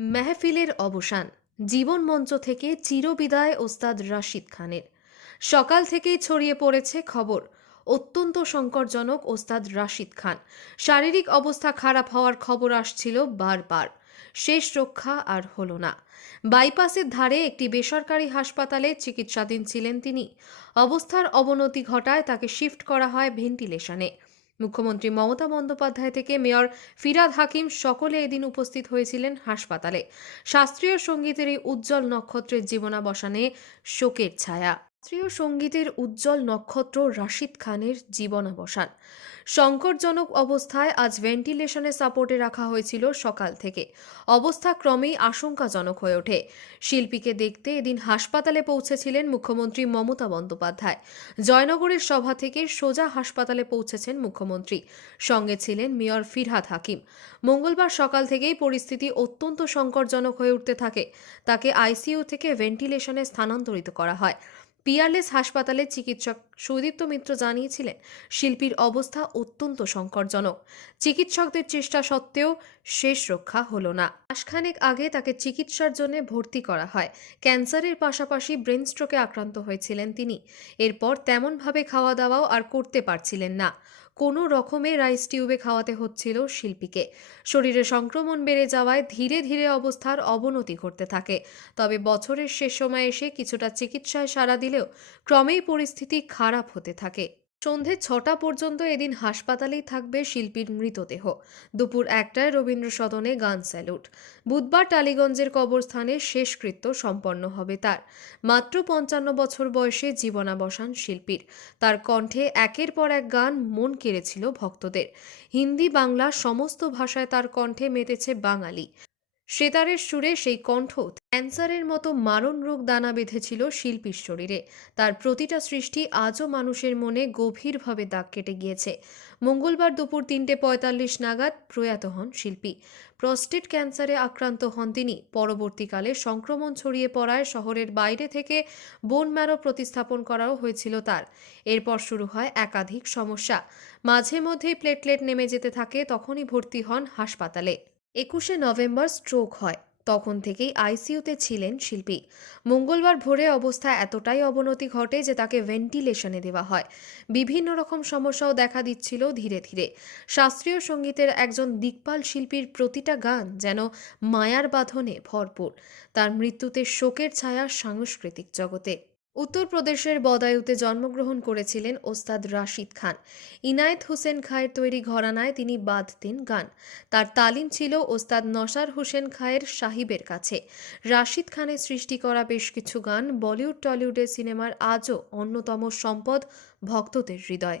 মেহফিলের অবসান, জীবন মঞ্চ থেকে চিরবিদায় ওস্তাদ রাশিদ খানের। সকাল থেকেই ছড়িয়ে পড়েছে খবর, অত্যন্ত সংকটজনক ওস্তাদ রাশিদ খান। শারীরিক অবস্থা খারাপ হওয়ার খবর আসছিল বারবার। শেষ রক্ষা আর হলো না। বাইপাসের ধারে একটি বেসরকারি হাসপাতালে চিকিৎসাধীন ছিলেন তিনি। অবস্থার অবনতি ঘটায় তাকে শিফট করা হয় ভেন্টিলেশনে। মুখ্যমন্ত্রী মমতা বন্দ্যোপাধ্যায় থেকে মেয়র ফিরাদ হাকিম সকলে এদিন উপস্থিত হয়েছিলেন হাসপাতালে। শাস্ত্রীয় সঙ্গীতের এই উজ্জ্বল নক্ষত্রের জীবনাবসানে শোকের ছায়া। শাস্ত্রীয় সঙ্গীতের উজ্জ্বল নক্ষত্র রাশিদ খানের জীবনাবসান। সংকটজনক অবস্থায় আজ ভেন্টিলেশনে সাপোর্টে রাখা হয়েছিল সকাল থেকে। অবস্থা ক্রমেই আশঙ্কাজনক হয়ে ওঠে। শিল্পীকে দেখতে এদিন হাসপাতালে পৌঁছেছিলেন মুখ্যমন্ত্রী মমতা বন্দ্যোপাধ্যায়। জয়নগরের সভা থেকে সোজা হাসপাতালে পৌঁছেছেন মুখ্যমন্ত্রী। সঙ্গে ছিলেন মেয়র ফিরহাদ হাকিম। মঙ্গলবার সকাল থেকেই পরিস্থিতি অত্যন্ত সংকটজনক হয়ে উঠতে থাকে। তাকে আইসিইউ থেকে ভেন্টিলেশনে স্থানান্তরিত করা হয়। পিয়ারলেস হাসপাতালে চিকিৎসক সুদীপ্ত মিত্র জানিয়েছিলেন, শিল্পীর অবস্থা অত্যন্ত সংকটজনক। চিকিৎসকদের চেষ্টা সত্ত্বেও শেষ রক্ষা হলো না। আশখানেক আগে তাকে চিকিৎসার জন্য ভর্তি করা হয়। ক্যান্সারের পাশাপাশি ব্রেন স্ট্রোকে আক্রান্ত হয়েছিলেন তিনি। এরপর তেমনভাবে খাওয়া দাওয়াও আর করতে পারছিলেন না। কোনো রকমে রাইস টিউবে খাওয়াতে হচ্ছিল শিল্পীকে। শরীরে সংক্রমণ বেড়ে যাওয়ায় ধীরে ধীরে অবস্থার অবনতি ঘটতে থাকে। তবে বছরের শেষ সময় এসে কিছুটা চিকিৎসায় সাড়া দিলেও ক্রমেই পরিস্থিতি খারাপ হতে থাকে। সন্ধে ছটা পর্যন্ত এদিন হাসপাতালেই থাকবে শিল্পীর মৃতদেহ। দুপুর একটায় রবীন্দ্র সদনে গান স্যালুট। বুধবার টালিগঞ্জের কবরস্থানে শেষকৃত্য সম্পন্ন হবে তার। মাত্র পঞ্চান্ন বছর বয়সে জীবনাবসান শিল্পীর। তার কণ্ঠে একের পর এক গান মন কেড়েছিল ভক্তদের। হিন্দি বাংলা সমস্ত ভাষায় তার কণ্ঠে মেতেছে বাঙালি। সেতারের সুরে সেই কণ্ঠ ক্যান্সারের মতো মারণ রোগ দানা বেঁধেছিল শিল্পীর শরীরে। তার প্রতিটা সৃষ্টি আজও মানুষের মনে গভীরভাবে দাগ কেটে গিয়েছে। মঙ্গলবার দুপুর তিনটে পঁয়তাল্লিশ নাগাদ প্রয়াত হন শিল্পী। প্রস্টেট ক্যান্সারে আক্রান্ত হন তিনি। পরবর্তীকালে সংক্রমণ ছড়িয়ে পড়ায় শহরের বাইরে থেকে বোন ম্যারো প্রতিস্থাপন করাও হয়েছিল তার। এরপর শুরু হয় একাধিক সমস্যা। মাঝে মধ্যেই প্লেটলেট নেমে যেতে থাকে, তখনই ভর্তি হন হাসপাতালে। একুশে নভেম্বর স্ট্রোক হয়। তখন থেকেই আইসিইউতে ছিলেন শিল্পী। মঙ্গলবার ভোরে অবস্থা এতটাই অবনতি ঘটে যে তাকে ভেন্টিলেশনে দেওয়া হয়। বিভিন্ন রকম সমস্যাও দেখা দিচ্ছিল ধীরে ধীরে। শাস্ত্রীয় সঙ্গীতের একজন দিকপাল শিল্পীর প্রতিটা গান যেন মায়ার বাঁধনে ভরপুর। তার মৃত্যুতে শোকের ছায়া সাংস্কৃতিক জগতে। উত্তরপ্রদেশের বদায়ুতে জন্মগ্রহণ করেছিলেন ওস্তাদ রাশিদ খান। ইনায়েত হোসেন খায়ের তৈরি ঘরানায় তিনি বাঁধতেন গান। তার তালিম ছিল ওস্তাদ নসার হোসেন খায়ের সাহিবের কাছে। রাশিদ খানের সৃষ্টি করা বেশ কিছু গান বলিউড, টলিউডের সিনেমার আজও অন্যতম সম্পদ ভক্তদের হৃদয়।